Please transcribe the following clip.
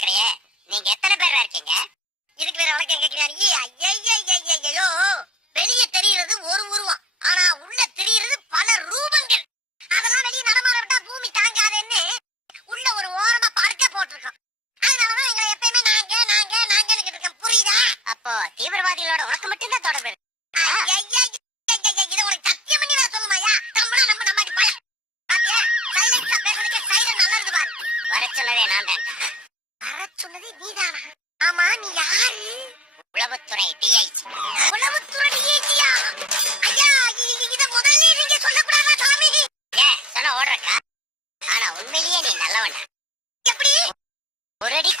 வளர்க்கறியே, நீங்க எத்தனை பேர் இருக்கீங்க? இதுக்கு வேற வளர்க்க கேட்கிறீங்க. ஐயோ, வெளியே தெரிகிறது ஒரு உருவம், ஆனா உள்ள தெரிகிறது பல ரூபங்கள். அதெல்லாம் வெளியே நடமாட விட்டா பூமி தாங்காதுன்னு உள்ள ஒரு ஓரமா படுக்க போட்டிருக்கோம். அதனாலதான் எங்களை எப்பயுமே நாங்க நாங்க நாங்கன்னு இருக்கோம். புரியுதா? அப்போ தீவிரவாதிகளோட உனக்கு மட்டும்தான் தொடர்பு இருக்கு. இதை உனக்கு சத்தியம் பண்ணி நான் சொல்லுமாயா? நம்மளா நம்ம நம்ம பய பாத்தியா? சைலன்ஸா பேசுறதுக்கு சைலண்ட் நல்லா இருக்கு பாரு. வர சொன்னதே நான் தான்டா. வர சொன்னதே நீதானா? ஆமா, நீ யாரு? உளவுத்துறை டிஐஜி. உளவுத்துறை டிஐஜியா? ஐயா, இத முதல்ல நீங்க சொல்லக்கூடாதா சாமி? ஏன் சொன்ன ஓடுறக்கா? ஆனா உண்மையிலேயே நீ நல்லவனா? எப்படி? ஒரு அடி